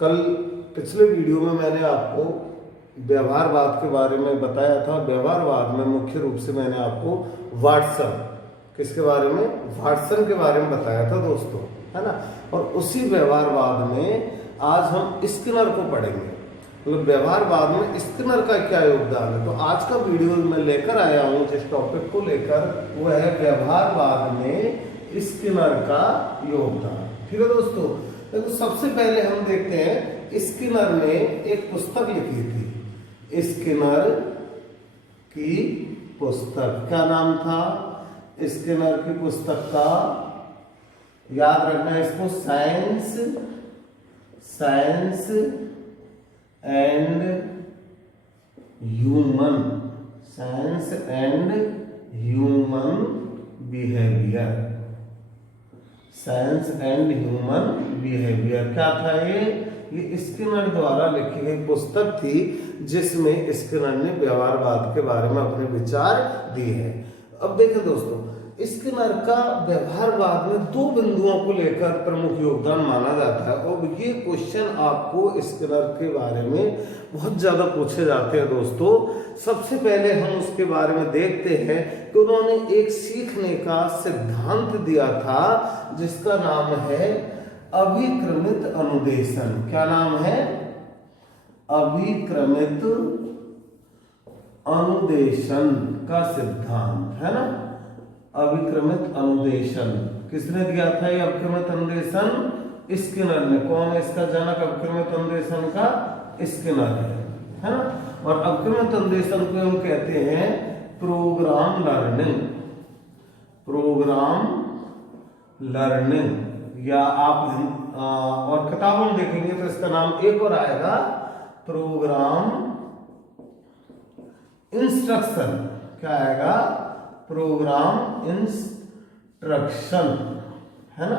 कल पिछले वीडियो में मैंने आपको व्यवहारवाद के बारे में बताया था। व्यवहारवाद में मुख्य रूप से मैंने आपको वाटसन, किसके बारे में, वाटसन के बारे में बताया था दोस्तों, है ना। और उसी व्यवहारवाद में आज हम स्किनर को पढ़ेंगे। मतलब व्यवहारवाद में स्किनर का क्या योगदान है। तो आज का वीडियो मैं लेकर आया हूं जिस टॉपिक को लेकर, वो है व्यवहारवाद में स्किनर का योगदान। ठीक है दोस्तों, तो सबसे पहले हम देखते हैं स्किनर ने एक पुस्तक लिखी थी। स्किनर की पुस्तक, क्या नाम था स्किनर की पुस्तक का, याद रखना है इसको, science and human behaviour. Science and human behaviour क्या था ये स्किनर द्वारा लिखी गई पुस्तक थी, जिसमें स्किनर ने व्यवहारवाद के बारे में अपने विचार दिए हैं। अब देखें दोस्तों, स्किनर का व्यवहारवाद में दो बिंदुओं को लेकर प्रमुख योगदान माना जाता है। और ये क्वेश्चन आपको स्किनर के बारे में बहुत ज्यादा पूछे जाते हैं दोस्तों। सबसे पहले हम उसके बारे में देखते हैं कि उन्होंने एक सीखने का सिद्धांत दिया था जिसका नाम है अभिक्रमित अनुदेशन। क्या नाम है, अभिक्रमित अनुदेशन का सिद्धांत, है ना। अभिक्रमित अनुदेशन किसने दिया था ये अभिक्रमित अनुदेशन? स्किनर ने। कौन है इसका जनक अभिक्रमित अनुदेशन का? स्किनर है ना। और अभिक्रमित अनुदेशन को हम कहते हैं प्रोग्राम लर्निंग, या आप और किताबों में देखेंगे तो इसका नाम एक और आएगा, प्रोग्राम इंस्ट्रक्शन। क्या आएगा? प्रोग्राम इंस्ट्रक्शन, है ना,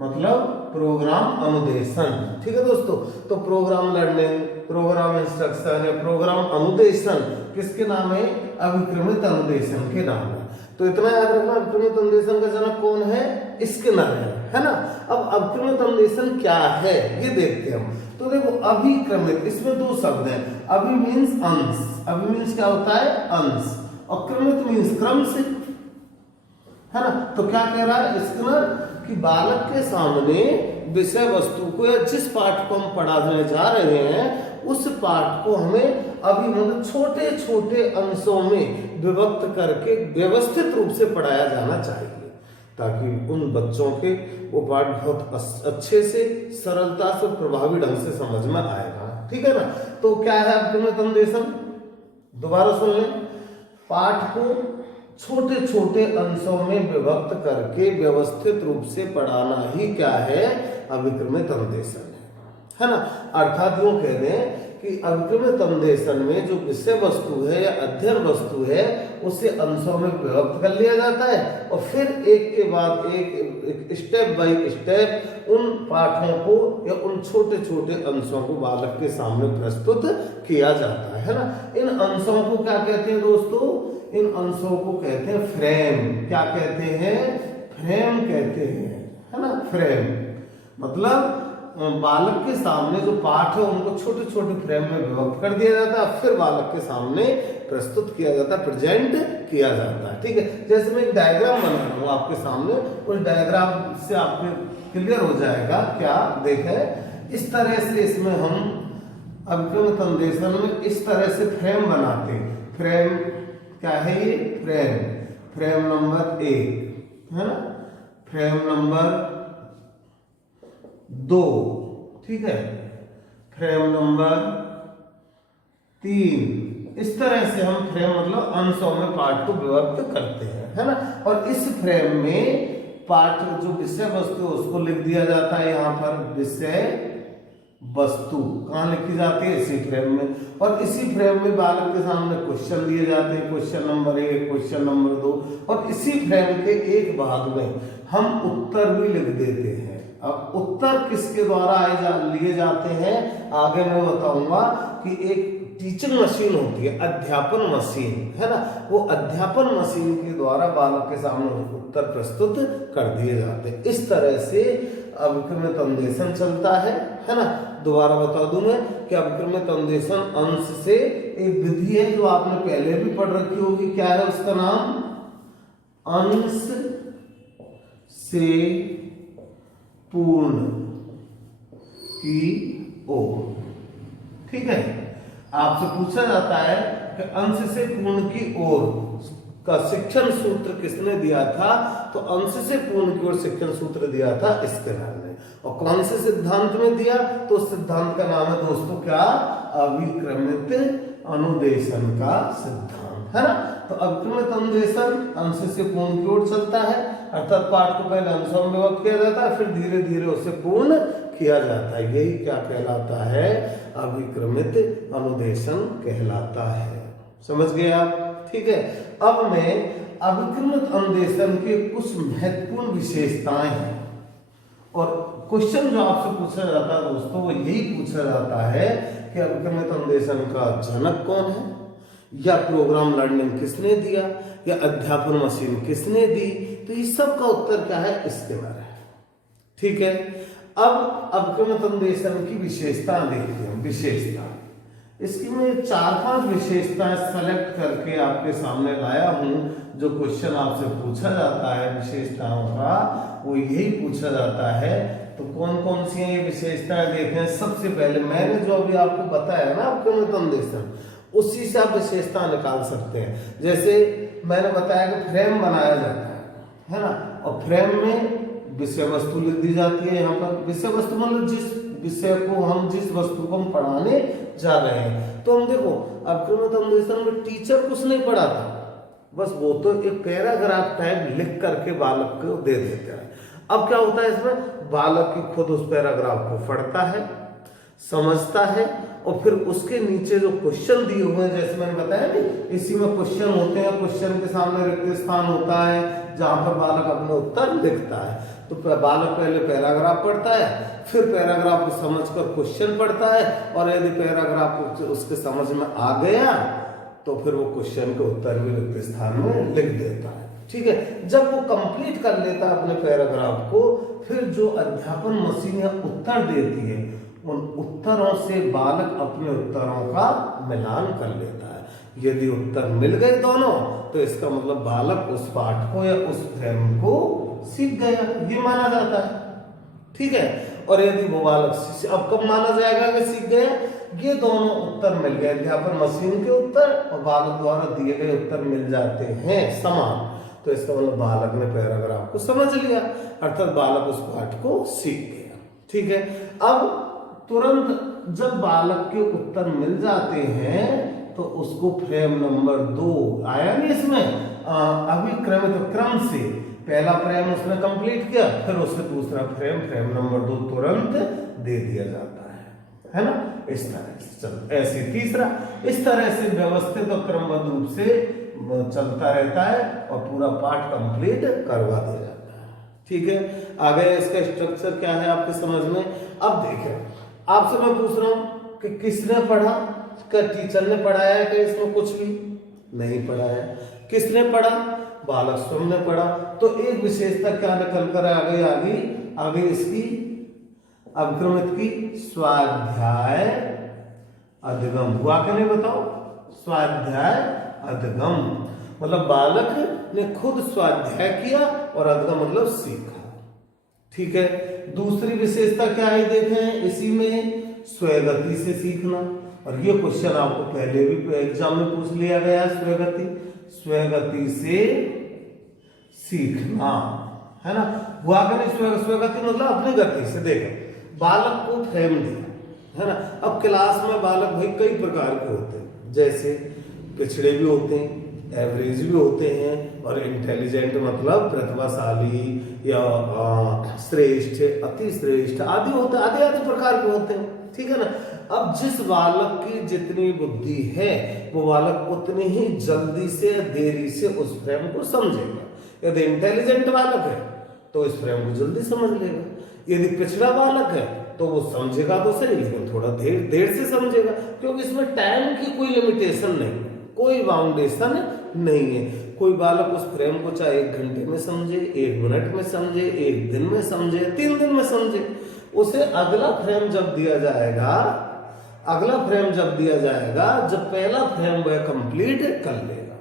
मतलब प्रोग्राम अनुदेशन। ठीक है दोस्तों, तो प्रोग्राम लर्निंग, प्रोग्राम इंस्ट्रक्शन या प्रोग्राम अनुदेशन किसके नाम है? अभिक्रमित अनुदेशन के नाम है। तो इतना याद रखना, अभिक्रमित अनुदेशन का जनक कौन है? स्किनर है ना। अब अभिक्रमित अनुदेशन क्या है ये देखते हैं हम। तो देखो, अभिक्रमित, इसमें दो शब्द हैं। अभि मीन्स अंश, अभि मीन्स क्या होता है? अंश, और क्रमित मीन्स क्रम से, है ना। तो क्या कह रहा है स्किनर कि बालक के सामने विषय वस्तु को या जिस पाठ को हम पढ़ाने जा रहे हैं उस पाठ को हमें मतलब छोटे छोटे अंशों में विभक्त करके व्यवस्थित रूप से पढ़ाया जाना चाहिए, ताकि उन बच्चों के वो पाठ बहुत अच्छे से, सरलता से, प्रभावी ढंग से समझ में आएगा। ठीक है ना। तो क्या है अभिक्रमित अनुदेशन? दोबारा सुन लें, पाठ को छोटे छोटे अंशों में विभक्त करके व्यवस्थित रूप से पढ़ाना ही क्या है? अभिक्रमित अनुदेशन है ना। अर्थात यूं कह दें कि अभिक्रमित अनुदेशन में जो विषय वस्तु है या अध्ययन वस्तु है उसे अंशों में विभक्त कर लिया जाता है, और फिर एक के बाद एक स्टेप बाय स्टेप उन पाठों को या उन छोटे छोटे अंशों को बालक के सामने प्रस्तुत किया जाता है ना। इन अंशों को क्या कहते हैं दोस्तों? इन अंशों को कहते हैं फ्रेम। क्या कहते हैं? फ्रेम कहते हैं, है ना। फ्रेम मतलब बालक के सामने जो पाठ है उनको छोटे छोटे फ्रेम में विभक्त कर दिया जाता है, फिर बालक के सामने प्रस्तुत किया जाता है, प्रेजेंट किया जाता है। ठीक है, जैसे मैं एक डायग्राम बना रहा हूं आपके सामने, उस डायग्राम से आपको क्लियर हो जाएगा। क्या देखें, इस तरह से इसमें हम अभिक्रमित अनुदेशन में इस तरह से फ्रेम बनाते हैं। फ्रेम क्या है ये? फ्रेम नंबर 1, है ना, फ्रेम नंबर 2, ठीक है, फ्रेम नंबर 3। इस तरह से हम फ्रेम मतलब अंशों में पाठ को विभक्त करते हैं, है ना। और इस फ्रेम में पाठ जो विषय वस्तु है उसको लिख दिया जाता है। यहाँ पर विषय वस्तु कहाँ लिखी जाती है? इसी फ्रेम में। और इसी फ्रेम में बालक के सामने क्वेश्चन दिए जाते हैं, क्वेश्चन नंबर 1, क्वेश्चन नंबर 2, और इसी फ्रेम के एक भाग में हम उत्तर भी लिख देते हैं। अब उत्तर किसके द्वारा लिए जाते हैं आगे मैं बताऊंगा। कि एक टीचिंग मशीन होती है, अध्यापन मशीन, है ना, वो अध्यापन मशीन के द्वारा बालक के सामने उत्तर प्रस्तुत कर दिए जाते हैं। इस तरह से अविक्रमित अन्वेषण चलता है ना। दोबारा बता दूं मैं कि अविक्रमित अन्वेषण अंश से एक विधि है जो आपने पहले भी पढ़ रखी होगी, क्या है उसका नाम, अंश से पूर्ण की ओर। ठीक है, आपसे पूछा जाता है कि अंश से पूर्ण की ओर का शिक्षण सूत्र किसने दिया था, तो अंश से पूर्ण की ओर शिक्षण सूत्र दिया था स्किनर ने। और कौन से सिद्धांत में दिया, तो सिद्धांत का नाम है दोस्तों क्या, अविक्रमित अनुदेशन का सिद्धांत, है ना। तो अविक्रमित अनुदेशन अंश से पूर्ण की ओर चलता है, अर्थात पाठ को पहले अंशों में विभक्त किया जाता है, फिर धीरे धीरे उसे पूर्ण किया जाता है। यही क्या कहलाता है, अविक्रमित अनुदेशन कहलाता है। समझ गए आप, ठीक है। अब मैं अविक्रमित अनुदेशन के कुछ महत्वपूर्ण विशेषताएं हैं, और क्वेश्चन जो आपसे पूछा जाता है दोस्तों वो यही पूछा जाता है कि अविक्रमित अनुदेशन का जनक कौन है, या प्रोग्राम लर्निंग किसने दिया, या अध्यापन मशीन किसने दी। तो इस सब का उत्तर क्या है, स्किनर है। ठीक है, अब अविक्रमित अनुदेशन की विशेषता देखते हैं। विशेषता इसकी मैं 4-5 विशेषताएं सेलेक्ट करके आपके सामने लाया हूं। जो क्वेश्चन आपसे पूछा जाता है विशेषताओं का, वो यही पूछा जाता है। तो कौन कौन सी हैं ये विशेषताएं देखें। सबसे पहले मैंने जो अभी आपको बताया ना अविक्रमित अनुदेशन, उसी से आप विशेषता निकाल सकते हैं। जैसे मैंने बताया कि फ्रेम बनाया जाता है ना, और फ्रेम में विषय वस्तु लिख दी जाती है। यहाँ पर विषय वस्तु मतलब जिस विषय को हम, जिस वस्तु को हम पढ़ाने जा रहे हैं। तो हम देखो अविक्रमित अनुदेशन में टीचर कुछ नहीं पढ़ाता, बस वो तो एक पैराग्राफ टाइप लिख करके बालक को दे देते हैं। अब क्या होता है इसमें, बालक की खुद उस पैराग्राफ को पढ़ता है, समझता है, और फिर उसके नीचे जो क्वेश्चन दिए हुए हैं, जैसे मैंने बताया नहीं, इसी में क्वेश्चन होते हैं। क्वेश्चन के सामने रिक्त स्थान होता है जहां पर बालक अपने उत्तर लिखता है। तो बालक पहले पैराग्राफ पढ़ता है, फिर पैराग्राफ को समझकर क्वेश्चन पढ़ता है, और यदि पैराग्राफ उसके समझ में आ गया तो फिर वो क्वेश्चन के उत्तर भी रिक्त स्थान में लिख देता है। ठीक है, जब वो कंप्लीट कर लेता है अपने पैराग्राफ को, फिर जो अध्यापन मशीन उत्तर देती है, उन उत्तरों से बालक अपने उत्तरों का मिलान कर लेता है। यदि उत्तर मिल गए दोनों, तो इसका मतलब बालक उस पाठ को या उस फ्रेम को सीख गया, ये माना जाता है। ठीक है, और यदि वो बालक, अब कब माना जाएगा कि सीख गया, ये दोनों उत्तर मिल गए, अध्यापन मशीन के उत्तर और बालक द्वारा दिए गए उत्तर मिल जाते हैं समान, तो इसका मतलब बालक ने पैराग्राफ को समझ लिया, अर्थात बालक उस पाठ को सीख गया। ठीक है, अब तुरंत जब बालक के उत्तर मिल जाते हैं तो उसको फ्रेम नंबर 2 आया नहीं इसमें, अविक्रमित क्रम से पहला फ्रेम उसने कंप्लीट किया, फिर उससे दूसरा फ्रेम, फ्रेम नंबर 2 तुरंत दे दिया जाता है ना। इस तरह से चल, ऐसे तीसरा, इस तरह से व्यवस्थित और क्रमबद्ध रूप से चलता रहता है और पूरा पाठ कंप्लीट करवा दिया जाता है। ठीक है, आगे इसका स्ट्रक्चर क्या है आपके समझ में। अब देखें, आपसे मैं पूछ रहा हूं कि किसने पढ़ा, क्या टीचर ने पढ़ाया है, कि इसमें कुछ भी नहीं पढ़ाया। किसने पढ़ा, बालक स्वयं ने पढ़ा। तो एक विशेषता क्या निकल कर आ गई इसकी, अविक्रमित की स्वाध्याय अधिगम हुआ कि नहीं, बताओ। स्वाध्याय अधिगम मतलब बालक ने खुद स्वाध्याय किया, और अधिगम मतलब सीखा। ठीक है, दूसरी विशेषता क्या है देखें इसी में, स्वगति से सीखना। और ये क्वेश्चन आपको पहले भी एग्जाम में पूछ लिया गया है, स्वगति से सीखना, है ना। हुआ कि नहीं, स्वगति मतलब अपनी गति से। देखें, बालक को फ्रेम दिया, है ना। अब क्लास में बालक भाई कई प्रकार के होते हैं, जैसे पिछड़े भी होते हैं, एवरेज भी होते हैं, और इंटेलिजेंट मतलब प्रतिभाशाली या श्रेष्ठ, अति श्रेष्ठ आदि होते हैं, आदि प्रकार के होते हैं। ठीक है ना। अब जिस बालक की जितनी बुद्धि है, वो बालक उतनी ही जल्दी से देरी से उस फ्रेम को समझेगा। यदि इंटेलिजेंट बालक है तो इस फ्रेम को जल्दी समझ लेगा। यदि पिछड़ा बालक है तो वो समझेगा तो सही, लेकिन थोड़ा देर से समझेगा, क्योंकि इसमें टाइम की कोई लिमिटेशन नहीं, कोई बाउंडेशन नहीं है। कोई बालक उस फ्रेम को चाहे 1 घंटे में समझे, 1 मिनट में समझे, 1 दिन में समझे, 3 दिन में समझे, उसे अगला फ्रेम जब दिया जाएगा, जब पहला फ्रेम वह कंप्लीट कर लेगा।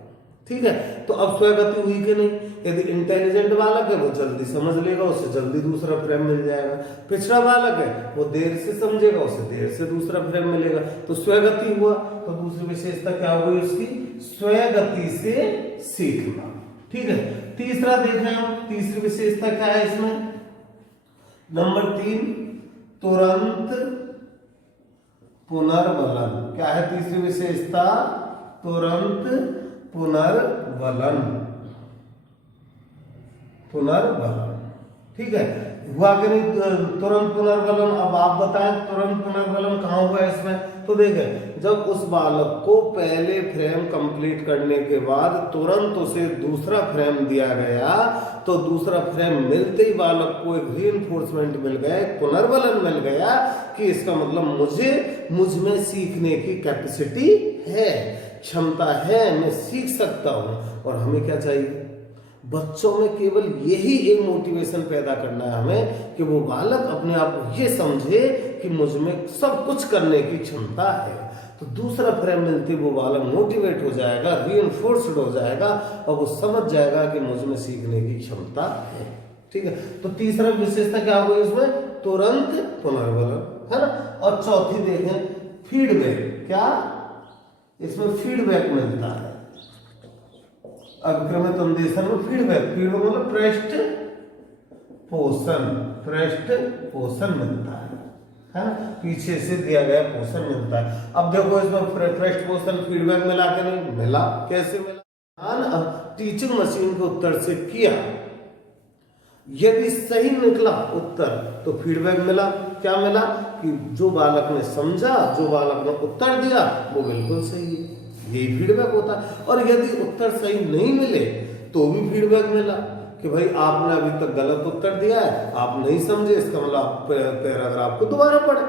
ठीक है, तो अब स्वगति हुई कि नहीं? यदि इंटेलिजेंट बालक है वो जल्दी समझ लेगा, उसे जल्दी दूसरा फ्रेम मिल जाएगा। पिछड़ा बालक है वो देर से समझेगा, उसे देर से दूसरा फ्रेम मिलेगा। तो स्वगति हुआ। तो दूसरी विशेषता क्या हुई उसकी? स्वगति से सीखना। ठीक है, तीसरा देखें हम, तीसरी विशेषता क्या है इसमें? नंबर 3, तुरंत पुनर्वलन। क्या है तीसरी विशेषता? तुरंत पुनर्वलन। ठीक है, हुआ कि नहीं तुरंत पुनर्वलन? अब आप बताएं तुरंत पुनर्वलन कहाँ हुआ इसमें? तो देखें, जब उस बालक को पहले फ्रेम कंप्लीट करने के बाद तुरंत उसे दूसरा फ्रेम दिया गया, तो दूसरा फ्रेम मिलते ही बालक को एक रीइंफोर्समेंट मिल गया, एक पुनर्वलन मिल गया कि इसका मतलब मुझ में सीखने की कैपेसिटी है, क्षमता है, मैं सीख सकता हूं। और हमें क्या चाहिए? बच्चों में केवल यही एक मोटिवेशन पैदा करना है हमें कि वो बालक अपने आप को ये समझे कि मुझ में सब कुछ करने की क्षमता है। तो दूसरा फ्रेम मिलते वो बालक मोटिवेट हो जाएगा, रीइंफोर्स्ड हो जाएगा और वो समझ जाएगा कि मुझ में सीखने की क्षमता है। ठीक है, तो तीसरा विशेषता क्या हुई इसमें? तुरंत पुनर्वलन, है ना। और चौथी देखें, फीडबैक। क्या इसमें फीडबैक मिलता है? अभिक्रमित अंदेशन में फीडबैक, मतलब पृष्ठ पोषण मिलता है ना, पीछे से दिया गया पोषण मिलता है। अब देखो इसमें पृष्ठ पोषण फीडबैक मिला कि नहीं मिला? कैसे मिला? टीचिंग मशीन के उत्तर से किया, यदि सही निकला उत्तर तो फीडबैक मिला। क्या मिला? कि जो बालक ने समझा, जो बालक ने उत्तर दिया वो बिल्कुल सही है, यही फीडबैक होता है। और यदि उत्तर सही नहीं मिले तो भी फीडबैक मिला कि भाई आपने अभी तक गलत उत्तर दिया है, आप नहीं समझे, इसका मतलब आप पैराग्राफ को दोबारा पढ़े,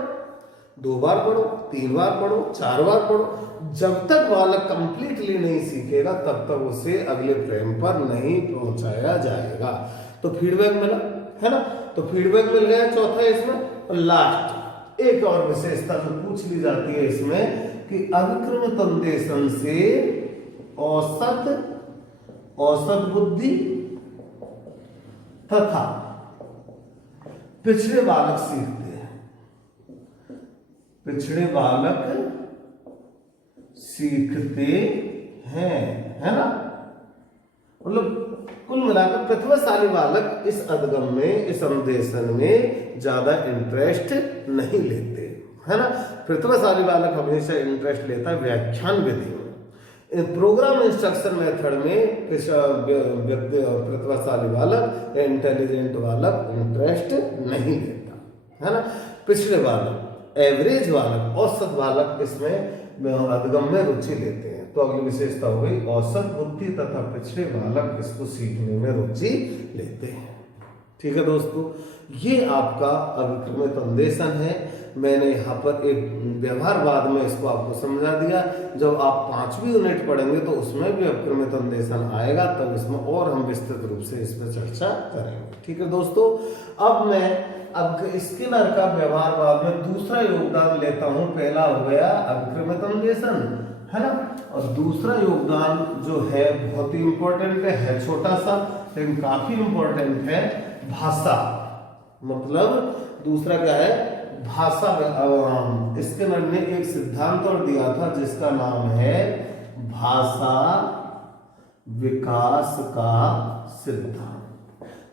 2 बार पढ़ो, 3 बार पढ़ो, 4 बार पढ़ो। जब तक बालक कंप्लीटली नहीं सीखेगा तब तक उसे अगले फ्रेम पर नहीं पहुंचाया जाएगा। तो फीडबैक मिला, है ना। तो फीडबैक मिल गया चौथा इसमें। और लास्ट एक और विशेषता जो पूछ ली जाती है इसमें कि अभिक्रमित अंदेशन से औसत बुद्धि तथा पिछड़े बालक सीखते हैं। पिछड़े बालक सीखते हैं, है ना। मतलब कुल मिलाकर प्रतिभाशाली बालक इस अधिगम में, इस अनुदेशन में ज्यादा इंटरेस्ट नहीं लेते, है ना। प्रतिभाशाली बालक हमेशा इंटरेस्ट लेता है व्याख्यान विधि में। प्रोग्राम इंस्ट्रक्शन मेथड में प्रतिभाशाली बालक, इंटेलिजेंट बालक इंटरेस्ट नहीं लेता, है ना। पिछड़े बालक, एवरेज बालक, औसत बालक इसमें अधिगम में रुचि लेते हैं। तो अगली विशेषता हो गई औसत बुद्धि तथा पिछड़े बालक इसको सीखने में रुचि लेते हैं। ठीक है दोस्तों, ये आपका अभिक्रमित अंदेशन है। मैंने यहाँ पर एक व्यवहारवाद में इसको आपको समझा दिया। जब आप 5वीं यूनिट पढ़ेंगे तो उसमें भी अभिक्रमित अंदेशन आएगा, तब इसमें और हम विस्तृत रूप से इस पर चर्चा करेंगे। ठीक है दोस्तों, अब मैं स्किनर का व्यवहारवाद में दूसरा योगदान लेता हूँ। पहला हो गया अभिक्रमित अंदेशन, है ना। और दूसरा योगदान जो है बहुत ही इंपॉर्टेंट है, छोटा सा लेकिन काफी इंपॉर्टेंट है, भाषा। मतलब दूसरा क्या है? भाषा। स्किनर ने एक सिद्धांत और दिया था जिसका नाम है भाषा विकास का सिद्धांत।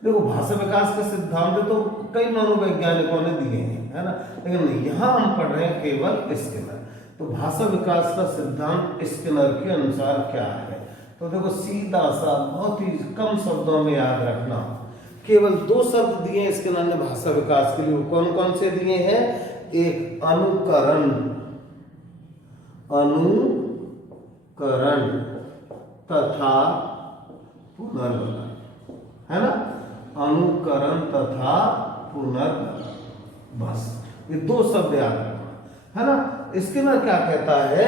देखो, भाषा विकास का सिद्धांत तो कई मनोवैज्ञानिकों ने दिए हैं, है ना, लेकिन यहां हम पढ़ रहे हैं केवल स्किनर। तो भाषा विकास का सिद्धांत स्किनर के अनुसार क्या है? तो देखो, सीधा सा बहुत ही कम शब्दों में याद रखना, केवल 2 शब्द दिए स्किनर ने भाषा विकास के लिए। कौन कौन से दिए हैं? एक अनुकरण तथा पुनर्वलन, है ना। अनुकरण तथा पुनर्वलन, बस ये 2 शब्द याद रखना, है ना। स्किनर क्या कहता है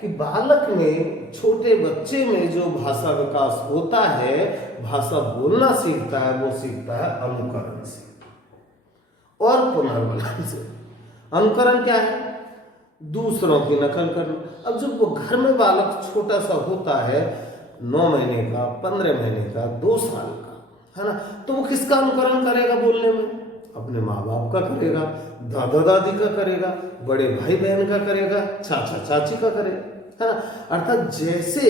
कि बालक में छोटे बच्चे में जो भाषा विकास होता है, भाषा बोलना सीखता है, वो सीखता है अनुकरण से और पुनर्बलन से। अनुकरण क्या है? दूसरों की नकल करना। अब जब वो घर में बालक छोटा सा होता है, 9 महीने का, 15 महीने का, 2 साल का, है ना, तो वो किसका अनुकरण करेगा बोलने में? अपने माँ बाप का करेगा, दादा दादी का करेगा, बड़े भाई बहन का करेगा, चाचा चाची का करेगा, है ना। अर्थात जैसे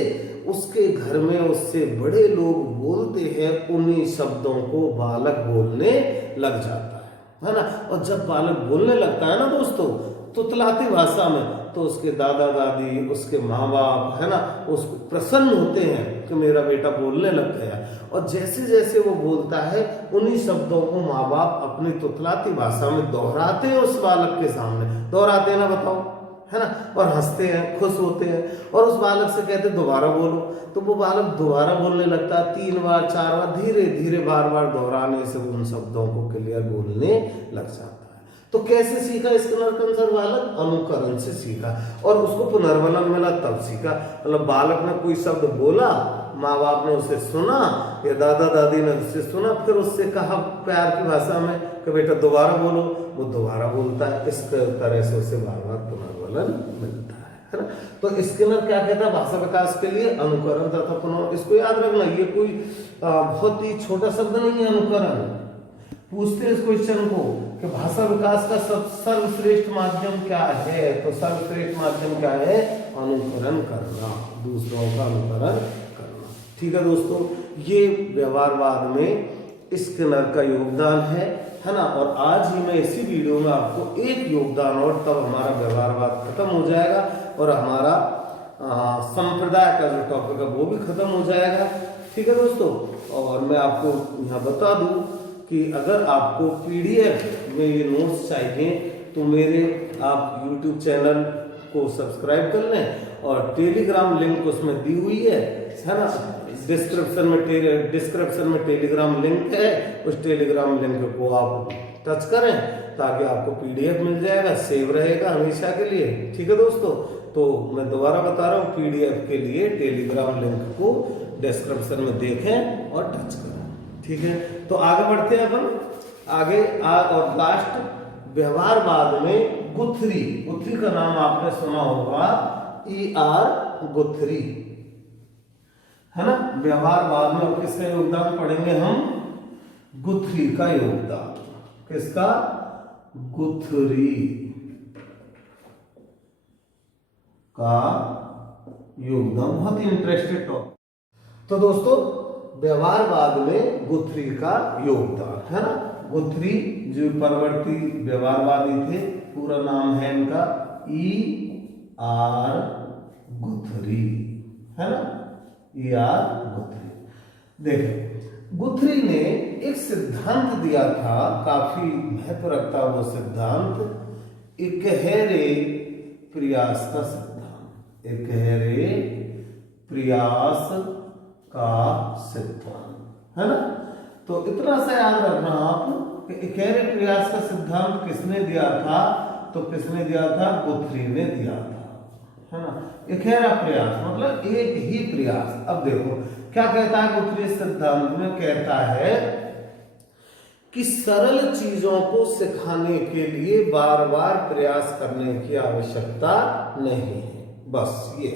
उसके घर में उससे बड़े लोग बोलते हैं, उन्हीं शब्दों को बालक बोलने लग जाता है ना। और जब बालक बोलने लगता है ना दोस्तों, तुतलाती भाषा में, तो उसके दादा दादी, उसके माँ बाप, है ना, उसको प्रसन्न होते हैं कि मेरा बेटा बोलने लग गया। और जैसे जैसे वो बोलता है, उन्हीं शब्दों को माँ बाप अपनी तुतलाती भाषा में दोहराते हैं उस बालक के सामने। दोहराते हैं ना, बताओ, है ना, और हंसते हैं, खुश होते हैं, और उस बालक से कहते हैं दोबारा बोलो, तो वो बालक दोबारा बोलने लगता है, 3 बार 4 बार, धीरे धीरे बार बार दोहराने से उन शब्दों को क्लियर बोलने लग जाता है। तो कैसे सीखा स्किनर कंसर बालक? अनुकरण से सीखा। और उसको पुनर्बलन मिला तब सीखा। मतलब बालक ने कोई शब्द बोला, माँ बाप ने उसे सुना या दादा दादी ने उसे सुना, फिर उससे कहा प्यार की भाषा में कि बेटा दोबारा बोलो, वो दोबारा बोलता है। इस तरह से उसे बार बार पुनर्बलन मिलता है ना। तो स्किनर क्या कहता है भाषा विकास के लिए? अनुकरण तथा पुनर्बलन। इसको याद रखना, ये कोई बहुत ही छोटा शब्द नहीं है अनुकरण। पूछते हैं इस क्वेश्चन को कि भाषा विकास का सर्वश्रेष्ठ माध्यम क्या है? तो सर्वश्रेष्ठ माध्यम क्या है? अनुकरण करना, दूसरों का अनुकरण करना। ठीक है दोस्तों, ये व्यवहारवाद में स्किनर का योगदान है ना। और आज ही मैं इसी वीडियो में आपको एक योगदान और, तब हमारा व्यवहारवाद खत्म हो जाएगा और हमारा संप्रदाय का जो टॉपिक है वो भी खत्म हो जाएगा। ठीक है दोस्तों, और मैं आपको यहाँ बता दूं कि अगर आपको PDF में ये नोट्स चाहिए तो मेरे आप YouTube चैनल को सब्सक्राइब कर लें, और टेलीग्राम लिंक उसमें दी हुई है ना। डिस्क्रिप्शन में टेलीग्राम लिंक है, उस टेलीग्राम लिंक को आप टच करें ताकि आपको PDF मिल जाएगा, सेव रहेगा हमेशा के लिए। ठीक है दोस्तों, तो मैं दोबारा बता रहा हूँ, PDF के लिए टेलीग्राम लिंक को डिस्क्रिप्शन में देखें और टच करें। ठीक है, तो आगे बढ़ते हैं अपन आगे। और लास्ट व्यवहारवाद में गुथरी। गुथरी का नाम आपने सुना होगा, ER गुथरी, है ना। व्यवहारवाद में किसका योगदान पढ़ेंगे हम? गुथरी का योगदान। किसका? गुथरी का योगदान। बहुत ही इंटरेस्टेड टॉपिक। तो दोस्तों, व्यवहारवाद में गुथरी का योगदान, है ना। गुथरी जो परवर्ती व्यवहारवादी थे, पूरा नाम है इनका ER गुथरी, है ना, ER गुथरी। देखो, गुथरी ने एक सिद्धांत दिया था, काफी महत्व रखता वो सिद्धांत, इकहरे प्रयास का सिद्धांत। इकहरे प्रयास का सिद्धांत, है ना। तो इतना सा याद रखना आप कि इकहरे प्रयास का सिद्धांत किसने दिया था? तो किसने दिया था? गुथरी ने दिया था, है ना। इकहरा प्रयास मतलब एक ही प्रयास। अब देखो क्या कहता है गुथरी सिद्धांत में? कहता है कि सरल चीजों को सिखाने के लिए बार बार प्रयास करने की आवश्यकता नहीं है। बस ये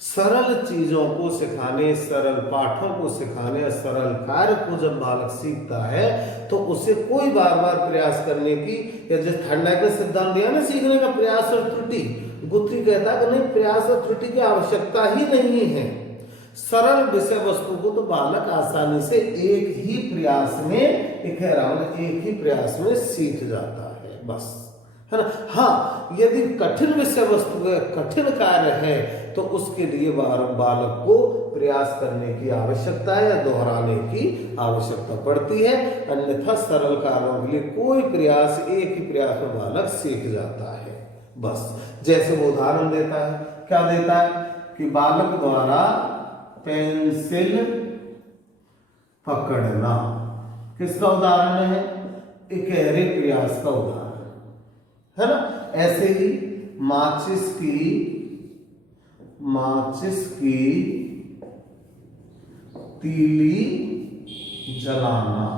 सरल चीजों को सिखाने, सरल पाठों को सिखाने, सरल कार्य को जब बालक सीखता है तो उसे कोई बार बार प्रयास करने की, या जैसे थर्नडाइक ने सिद्धांत दिया ना सीखने का, प्रयास और त्रुटि, गुथरी कहता है कि नहीं, प्रयास और त्रुटि की आवश्यकता ही नहीं है। सरल विषय वस्तु को तो बालक आसानी से एक ही प्रयास में, एक ही प्रयास में सीख जाता है, बस, है ना। हाँ, यदि कठिन विषय वस्तु है, कठिन कार्य है, तो उसके लिए बालक को प्रयास करने की आवश्यकता है या दोहराने की आवश्यकता पड़ती है। अन्यथा सरल कार्यों के लिए कोई प्रयास, एक ही प्रयास में बालक सीख जाता है, बस। जैसे वो उदाहरण देता है, क्या देता है कि बालक द्वारा पेंसिल पकड़ना किसका उदाहरण है? इकहरे प्रयास का उदाहरण, है ना। ऐसे ही माचिस की माचिस की तीली जलाना,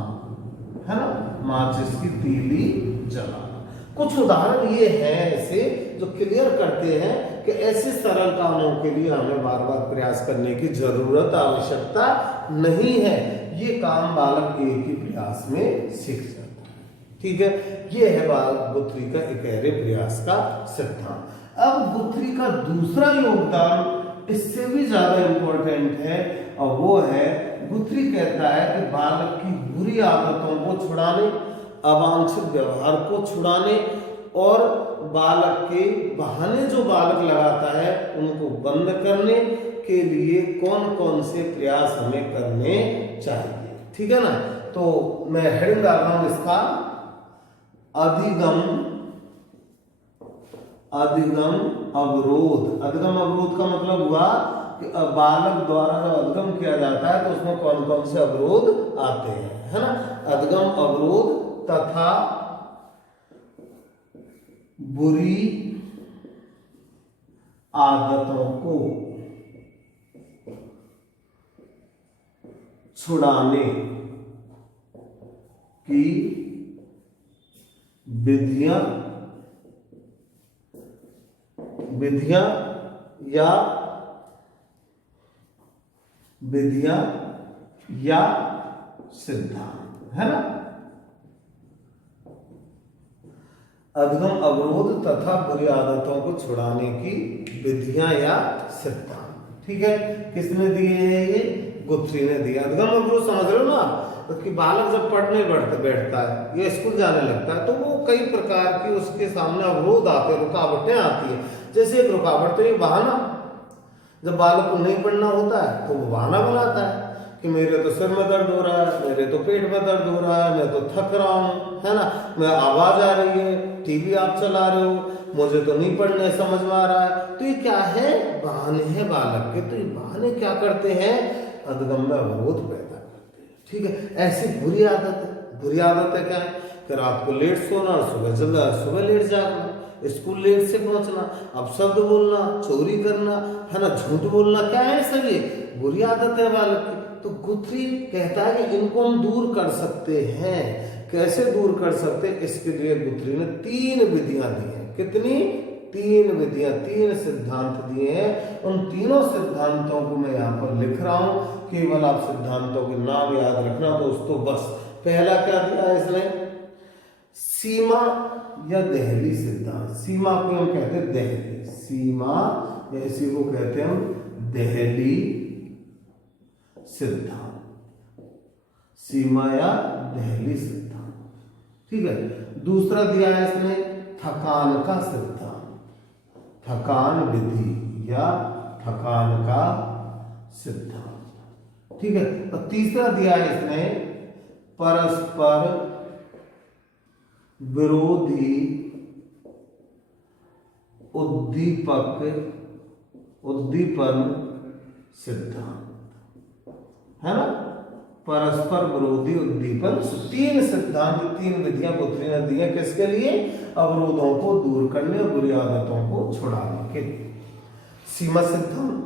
है ना, माचिस की तीली जलाना। कुछ उदाहरण ये हैं ऐसे जो क्लियर करते हैं कि ऐसे सरल कामों के लिए हमें बार बार प्रयास करने की जरूरत, आवश्यकता नहीं है। ये काम बालक एक ही प्रयास में सीख जाता है। ठीक है, ये है बालक गुथ्री का इकहरे प्रयास का सिद्धांत। अब गुथ्री का दूसरा योगदान इससे भी ज्यादा इंपॉर्टेंट है, और वो है गुथ्री कहता है कि बालक की बुरी आदतों को छुड़ाने, अवांछित व्यवहार को छुड़ाने और बालक के बहाने जो बालक लगाता है उनको बंद करने के लिए कौन कौन से प्रयास हमें करने चाहिए। ठीक है ना, तो मैं हेडिंग डाल रहा हूं इसका, अधिगम अवरोध। अधिगम अवरोध का मतलब हुआ कि बालक द्वारा जब अधिगम किया जाता है तो उसमें कौन कौन से अवरोध आते हैं, है ना। अधिगम अवरोध तथा बुरी आदतों को छुड़ाने की विधियां या सिद्धांत, है ना। अधिगम अवरोध तथा बुरी आदतों को छुड़ाने की विधियां या सिद्धांत। ठीक है, किसने दिए हैं ये? गुथ्री ने दिया। अधिगम अवरोध समझ रहे हो ना, तो कि बालक जब पढ़ने बैठता है या स्कूल जाने लगता है तो वो कई प्रकार की उसके सामने अवरोध आते हैं, रुकावटें आती है। जैसे एक रुकावट तो ये बहाना, जब बालक को नहीं पढ़ना होता है तो वो बहाना बनाता है कि मेरे तो सिर में दर्द हो रहा है, मेरे तो पेट में दर्द हो रहा है, मैं तो थक रहा हूँ, है ना, मैं आवाज आ रही है, टीवी आप चला रहे हो, मुझे तो नहीं पढ़ने समझ में आ रहा है। तो ये क्या है? बहाने हैं बालक के। तो ये बहाने क्या करते हैं? अधिगम में अवरोध पैदा करते हैं। ठीक है, ऐसी बुरी आदत है क्या है कि रात को लेट सोना और सुबह लेट जागना, स्कूल लेट से पहुंचना, अपशब्द बोलना, चोरी करना, है ना, झूठ बोलना, क्या है सब ये बुरी आदत है बालक की। तो गुथ्री कहता है कि इनको हम दूर कर सकते हैं। कैसे दूर कर सकते हैं? इसके लिए गुथ्री ने 3 विधियां दी हैं। कितनी? 3 विधियां, 3 सिद्धांत दिए हैं। उन तीनों सिद्धांतों को मैं यहाँ पर लिख रहा हूं, केवल आप सिद्धांतों के नाम याद रखना दोस्तों। बस पहला क्या दिया है इसने? सीमा या देहली सिद्धांत। सीमा को हम कहते हैं देहली, सीमा या इसी को कहते हैं हम देहली सिद्धांत, सीमा या देहली सिद्धांत। ठीक है, दूसरा दिया है इसने थकान का सिद्धांत, थकान विधि या थकान का सिद्धांत। ठीक है, और तीसरा दिया है इसने परस्पर विरोधी उद्दीपन सिद्धांत, है ना, परस्पर विरोधी उद्दीपन। 3 सिद्धांत, 3 विधियां गुथ्री ने दी है। किसके लिए? अवरोधों को दूर करने और बुरी आदतों को छुड़ाने के लिए। सीमा सिद्धांत,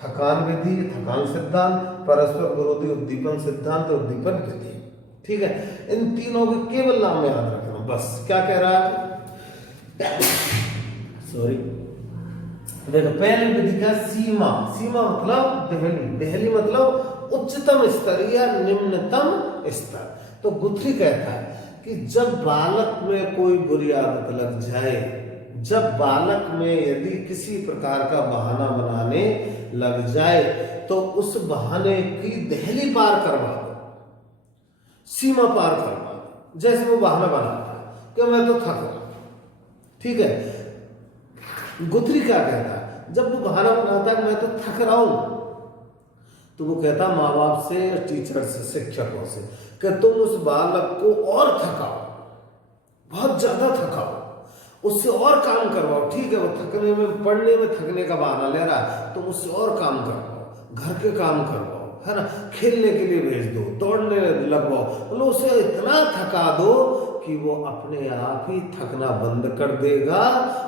थकान विधि, थकान सिद्धांत, परस्पर विरोधी उद्दीपन सिद्धांत और उद्दीपन विधि। ठीक है, इन तीनों के केवल नाम याद रखना बस। क्या कह रहा है? सॉरी, देखो पहली विधि का सीमा। सीमा मतलब देहली, देहली मतलब उच्चतम स्तर या निम्नतम स्तर। तो गुथ्री कहता है कि जब बालक में कोई बुरी आदत लग जाए, जब बालक में यदि किसी प्रकार का बहाना बनाने लग जाए तो उस बहाने की देहली पार करवा दो, सीमा पार करवा दो। जैसे वो बहाना बनाता है कि मैं तो थक रहा। ठीक है, गुथ्री क्या कहता है? जब वो बहाना बनाता है मैं तो थक रहा हूं, तो वो कहता माँ बाप से, टीचर से, शिक्षकों से कि तुम उस बालक को और थकाओ, बहुत ज्यादा थकाओ, उससे और काम करवाओ। ठीक है, वो थकने में, पढ़ने में थकने का बहाना ले रहा है, तुम उससे और काम करवाओ, घर के काम करवाओ, है ना, खेलने के लिए भेज दो, दौड़ने लगवाओ, मतलब उसे इतना थका दो कि वो अपने आप ही थकना बंद कर देगा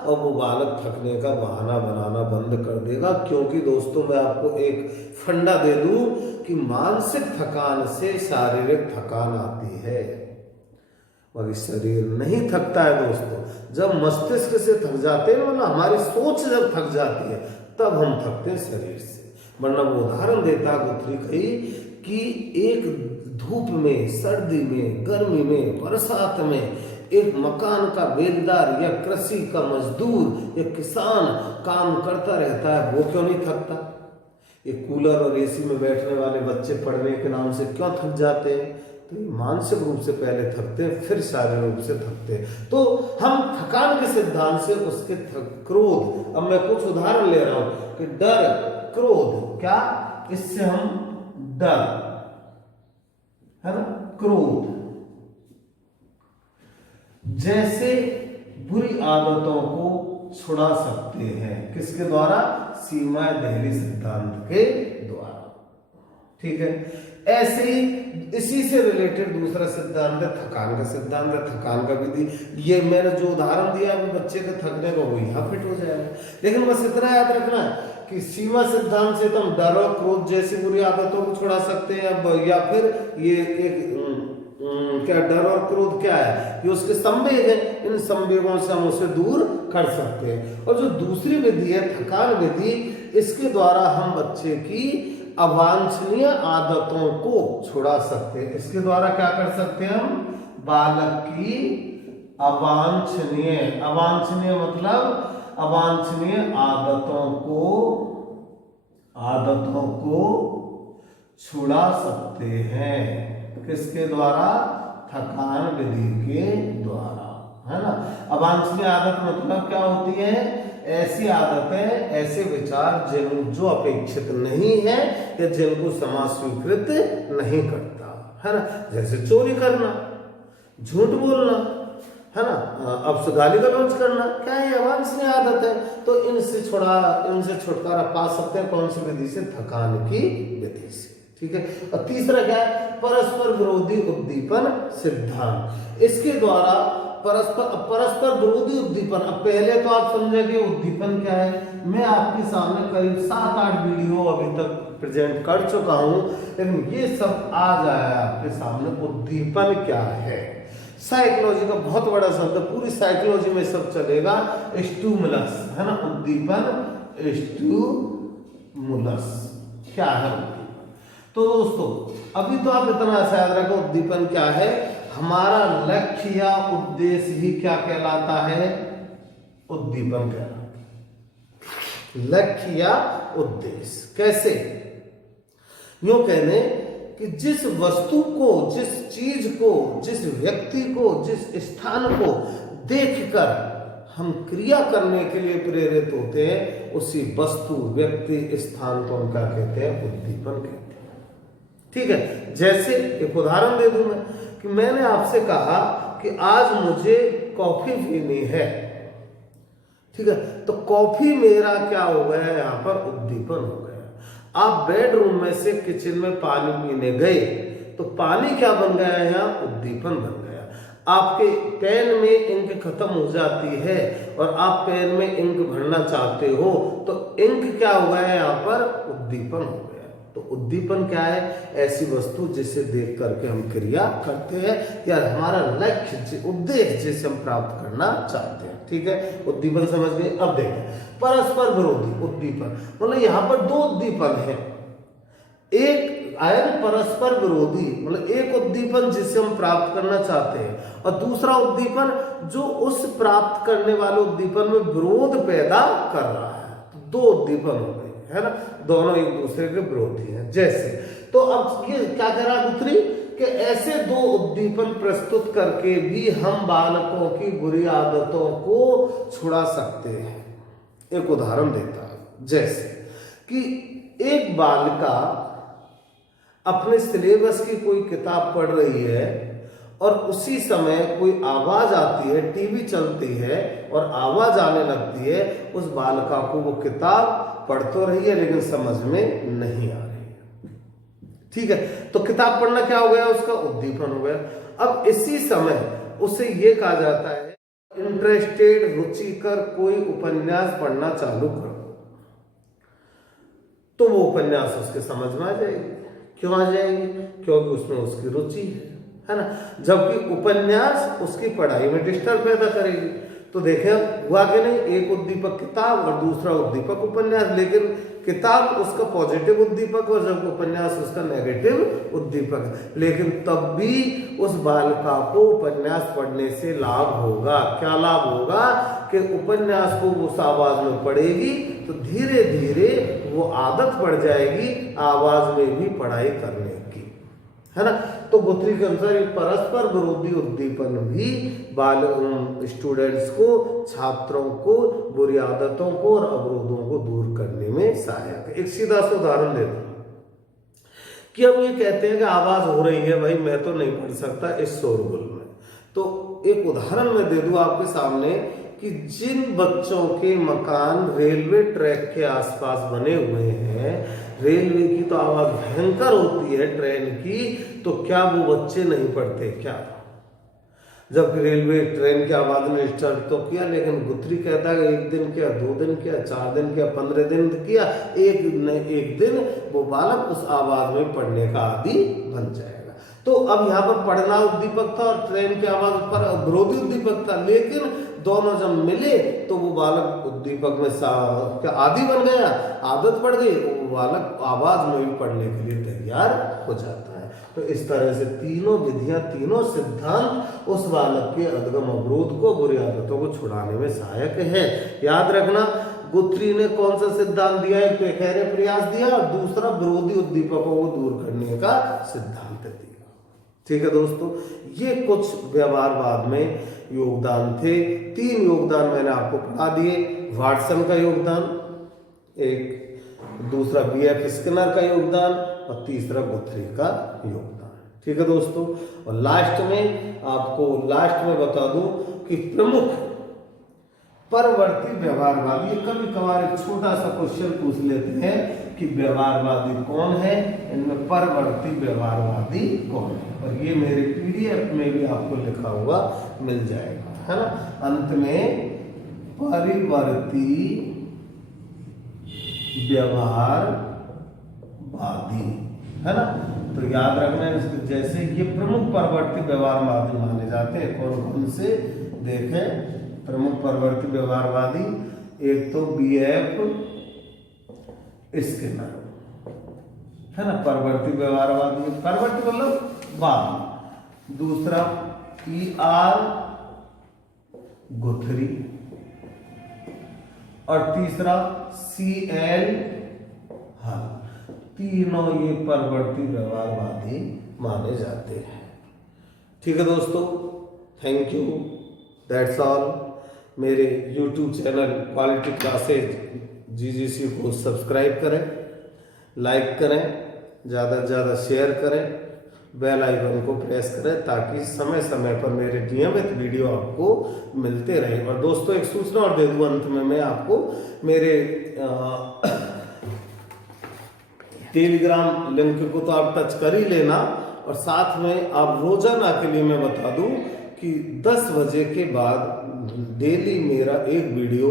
और वो बालक थकने का बहाना बनाना बंद कर देगा। क्योंकि दोस्तों मैं आपको एक फंडा दे दूं कि मानसिक थकान से शारीरिक थकान आती है, और शरीर नहीं थकता है दोस्तों। जब मस्तिष्क से थक जाते हैं, मतलब हमारी सोच जब थक जाती है, तब हम थकते हैं शरीर से। वरना वो उदाहरण देता गुथरी कही कि एक धूप में, सर्दी में, गर्मी में, बरसात में एक मकान का बेलदार या कृषि का मजदूर या किसान काम करता रहता है, वो क्यों नहीं थकता? ये कूलर और एसी में बैठने वाले बच्चे पढ़ने के नाम से क्यों थक जाते हैं? तो मानसिक रूप से पहले थकते हैं, फिर शारीरिक रूप से थकते हैं। तो हम थकान के सिद्धांत से उसके क्रोध, अब मैं कुछ उदाहरण ले रहा हूं कि डर, क्रोध, क्या इससे हम डर, है ना, क्रोध जैसे बुरी आदतों को छुड़ा सकते हैं। किसके द्वारा? सीमा देहली सिद्धांत के द्वारा। ठीक है। ऐसे ही इसी से रिलेटेड दूसरा सिद्धांत है थकान का सिद्धांत है, थकान का विधि। ये मैंने जो उदाहरण दिया अभी बच्चे के थकने का, वो यहाँ फिट हो जाएगा। लेकिन बस इतना याद रखना कि सीमा सिद्धांत से तुम डर और क्रोध जैसी बुरी आदतों को छुड़ा सकते हैं, या फिर ये एक क्या डर और क्रोध क्या है? ये उसके संवेग है, इन संवेगों से हम उसे दूर कर सकते हैं। और जो दूसरी विधि है थकान विधि, इसके द्वारा हम बच्चे की अवांछनीय आदतों को छुड़ा सकते हैं। इसके द्वारा क्या कर सकते हैं हम? बालक की अवांछनीय, अवांछनीय मतलब अवांछनीय आदतों को छुड़ा सकते हैं। किसके द्वारा? थकान विधि के द्वारा, है ना। अवांछनीय आदत मतलब क्या होती है? ऐसी आदतें, ऐसे विचार जो अपेक्षित नहीं है या जिनको समाज स्वीकृत नहीं करता, है ना। जैसे चोरी करना, झूठ बोलना, है ना, अब से गाली गलौज करना, क्या है? अवांछनीय आदत है। तो इनसे छुटकारा पा सकते हैं कौन सी विधि से? थकान की विधि से। ठीक है। और तीसरा क्या है? परस्पर विरोधी उद्दीपन सिद्धांत। इसके द्वारा परस्पर विरोधी उद्दीपन, अब पहले तो आप समझेंगे उद्दीपन क्या है। मैं आपके सामने करीब 7-8 वीडियो अभी तक प्रेजेंट कर चुका हूं, लेकिन ये सब आ जाए आपके सामने उद्दीपन क्या है। साइकोलॉजी का बहुत बड़ा शब्द है, पूरी साइकोलॉजी में सब चलेगा। स्टिमुलस, है ना, उद्दीपन, स्टिमुलस क्या है उद्दीपन। तो दोस्तों अभी तो आप इतना सा याद रखो उद्दीपन क्या है। हमारा लक्ष्य या उद्देश्य ही क्या कहलाता है? उद्दीपन कहलाता है। लक्ष्य या उद्देश्य कैसे? यूं कहने कि जिस वस्तु को, जिस चीज को, जिस व्यक्ति को, जिस स्थान को देखकर हम क्रिया करने के लिए प्रेरित होते हैं, उसी वस्तु, व्यक्ति, स्थान को हम क्या कहते हैं? उद्दीपन कहते हैं। ठीक है। जैसे एक उदाहरण दे दूं मैं कि मैंने आपसे कहा कि आज मुझे कॉफी पीनी है। ठीक है। तो कॉफी मेरा क्या हो गया? यहाँ पर उद्दीपन हो गया। आप बेडरूम में से किचन में पानी पीने गए, तो पानी क्या बन गया? यहाँ उद्दीपन बन गया। आपके पेन में इंक खत्म हो जाती है और आप पेन में इंक भरना चाहते हो, तो इंक क्या हो गया? यहाँ पर उद्दीपन हो गया। तो उद्दीपन क्या है? ऐसी वस्तु जिसे देख करके हम क्रिया करते हैं, या हमारा लक्ष्य, उद्देश्य जिसे हम प्राप्त करना चाहते हैं। ठीक है। उद्दीपन समझ गए। अब देखें परस्पर विरोधी उद्दीपन, मतलब यहाँ पर दो उद्दीपन है। एक आया परस्पर विरोधी, मतलब एक उद्दीपन जिसे हम प्राप्त करना चाहते हैं, और दूसरा उद्दीपन जो उस प्राप्त करने वाले उद्दीपन में विरोध पैदा कर रहा है। तो दो उद्दीपन हो गए, है ना, दोनों एक दूसरे के विरोधी हैं। जैसे तो अब ये क्या कह रहा पुत्री कि ऐसे दो उद्दीपन प्रस्तुत करके भी हम बालकों की बुरी आदतों को छुड़ा सकते हैं। एक उदाहरण देता है, जैसे कि एक बालिका अपने सिलेबस की कोई किताब पढ़ रही है और उसी समय कोई आवाज आती है, टीवी चलती है और आवाज आने लगती है, उस बालिका को वो किताब पढ़ तो रही है लेकिन समझ में नहीं आ रही है। ठीक है। तो किताब पढ़ना क्या हो गया? उसका उद्दीपन हो गया। अब इसी समय उसे ये कहा जाता है इंटरेस्टेड, रुचिकर कोई उपन्यास पढ़ना चालू करो तो वो उपन्यास उसके समझ में आ जाएगी। क्यों आ जाएगी? क्योंकि उसमें उसकी रुचि है ना। जबकि उपन्यास उसकी पढ़ाई में डिस्टर्ब पैदा करेगी। तो देखें हुआ कि नहीं, एक उद्दीपक किताब और दूसरा उद्दीपक उपन्यास, लेकिन किताब उसका पॉजिटिव उद्दीपक और जब उपन्यास उसका नेगेटिव उद्दीपक, लेकिन तब भी उस बालिका को उपन्यास पढ़ने से लाभ होगा। क्या लाभ होगा? कि उपन्यास को उस आवाज में पढ़ेगी तो धीरे धीरे वो आदत पड़ जाएगी आवाज में भी पढ़ाई करने की, है ना। तो गुथरी के अनुसार ये परस्पर विरोधी उद्दीपन भी स्टूडेंट्स को, छात्रों को बुरी आदतों को और अवरोधों को दूर करने में सहायक है। एक सीधा सा उदाहरण देता हूं कि हम ये कहते हैं कि आवाज हो रही है, भाई मैं तो नहीं पढ़ सकता इस शोरगुल में। तो एक उदाहरण मैं दे दूं आपके सामने कि जिन बच्चों के मकान रेलवे ट्रैक के आसपास बने हुए हैं, रेलवे की तो आवाज भयंकर होती है ट्रेन की, तो क्या वो बच्चे नहीं पढ़ते क्या? जबकि रेलवे ट्रेन की आवाज ने डिस्टर्ब तो किया, लेकिन गुथरी कहता है एक दिन क्या, 2 दिन क्या, 4 दिन क्या, 15 दिन किया, एक दिन वो बालक उस आवाज में पढ़ने का आदी बन जाएगा। तो अब यहाँ पर पढ़ना उद्दीपक था और ट्रेन की आवाज पर विरोधी उद्दीपक था, लेकिन दोनों जब मिले तो वो बालक उद्दीपक में आदी बन गया, आदत पड़ गई, वो बालक आवाज में भी पढ़ने के लिए तैयार हो जाता है। तो इस तरह से तीनों विधियां, तीनों सिद्धांत उस बालक के अधगम अवरोध को, बुरी आदतों को छुड़ाने में सहायक है। याद रखना, गुथरी ने कौन सा सिद्धांत दिया? एक पेखैरे प्रयास दिया और दूसरा विरोधी उद्दीपकों को दूर करने का सिद्धांत दिया। ठीक है दोस्तों, ये कुछ व्यवहारवाद में योगदान थे। 3 योगदान मैंने आपको पढ़ा दिए। वाटसन का योगदान एक, दूसरा BF स्किनर का योगदान और तीसरा गुथरी का योगदान। ठीक है दोस्तों, और लास्ट में बता दूं कि प्रमुख परवर्ती व्यवहारवादी, कभी कभार एक छोटा सा क्वेश्चन पूछ लेते हैं कि व्यवहारवादी कौन है, इनमें परवर्ती व्यवहारवादी कौन है, और ये मेरे PDF में भी आपको लिखा हुआ मिल जाएगा, है ना। अंत में परिवर्ती व्यवहारवादी, है ना। तो याद रखना है, जैसे ये प्रमुख परवर्ती व्यवहारवादी माने जाते हैं। कौन कौन से देखें प्रमुख परवर्ती व्यवहारवादी? एक तो BF स्किनर, है ना, परवर्ती व्यवहारवादी, परवर्ती मतलब बाद। दूसरा ER गुथरी और तीसरा CL हल। तीनों ये परवर्ती व्यवहारवादी माने जाते हैं। ठीक है दोस्तों, थैंक यू, दैट्स ऑल। मेरे YouTube channel quality classes GGC को सब्सक्राइब करें, लाइक करें, ज़्यादा से ज़्यादा शेयर करें, बेल आइकन को प्रेस करें ताकि समय समय पर मेरे नियमित वीडियो आपको मिलते रहे। और दोस्तों एक सूचना और दे दूं अंत में, मैं आपको मेरे टेलीग्राम लिंक को तो आप टच कर ही लेना, और साथ में आप रोजाना के लिए मैं बता दूं कि 10 बजे के बाद डेली मेरा एक वीडियो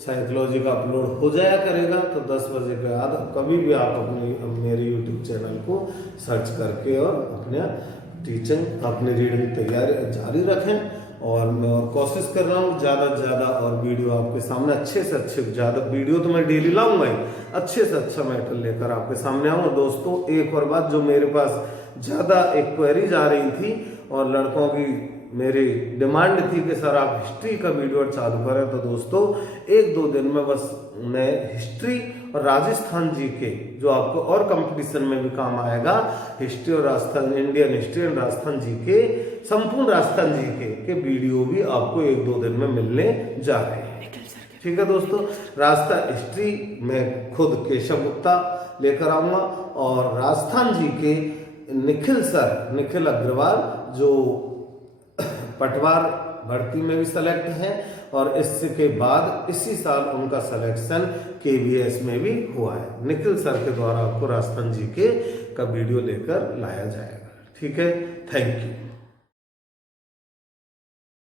साइकोलॉजी का अपलोड हो जाया करेगा। तो 10 बजे के बाद कभी भी आप मेरे YouTube चैनल को सर्च करके और अपने टीचिंग, अपनी रीडिंग तैयारी जारी रखें। और मैं और कोशिश कर रहा हूँ ज़्यादा से ज़्यादा और वीडियो आपके सामने अच्छे से अच्छे, ज़्यादा वीडियो तो मैं डेली लाऊंगा ही, अच्छे से अच्छा मैटर लेकर आपके सामने आऊँगा। दोस्तों एक और बात, जो मेरे पास ज़्यादा एक क्वेरीज आ रही थी और लड़कों की मेरी डिमांड थी कि सर आप हिस्ट्री का वीडियो चालू करें, तो दोस्तों 1-2 दिन में बस मैं हिस्ट्री और राजस्थान जीके, जो आपको और कंपटीशन में भी काम आएगा, हिस्ट्री और Rajasthan, Indian history and Rajasthan GK, संपूर्ण राजस्थान जीके के वीडियो भी आपको 1-2 दिन में मिलने जा रहे हैं। ठीक है दोस्तों, राजस्थान हिस्ट्री में खुद केशव गुप्ता लेकर आऊंगा और राजस्थान जीके निखिल अग्रवाल, जो पटवार भर्ती में भी सेलेक्ट हैं, और इसके बाद इसी साल उनका सिलेक्शन KVS में भी हुआ है। निखिल सर के द्वारा आपको राजस्थान जीके का वीडियो लेकर लाया जाएगा। ठीक है, थैंक यू।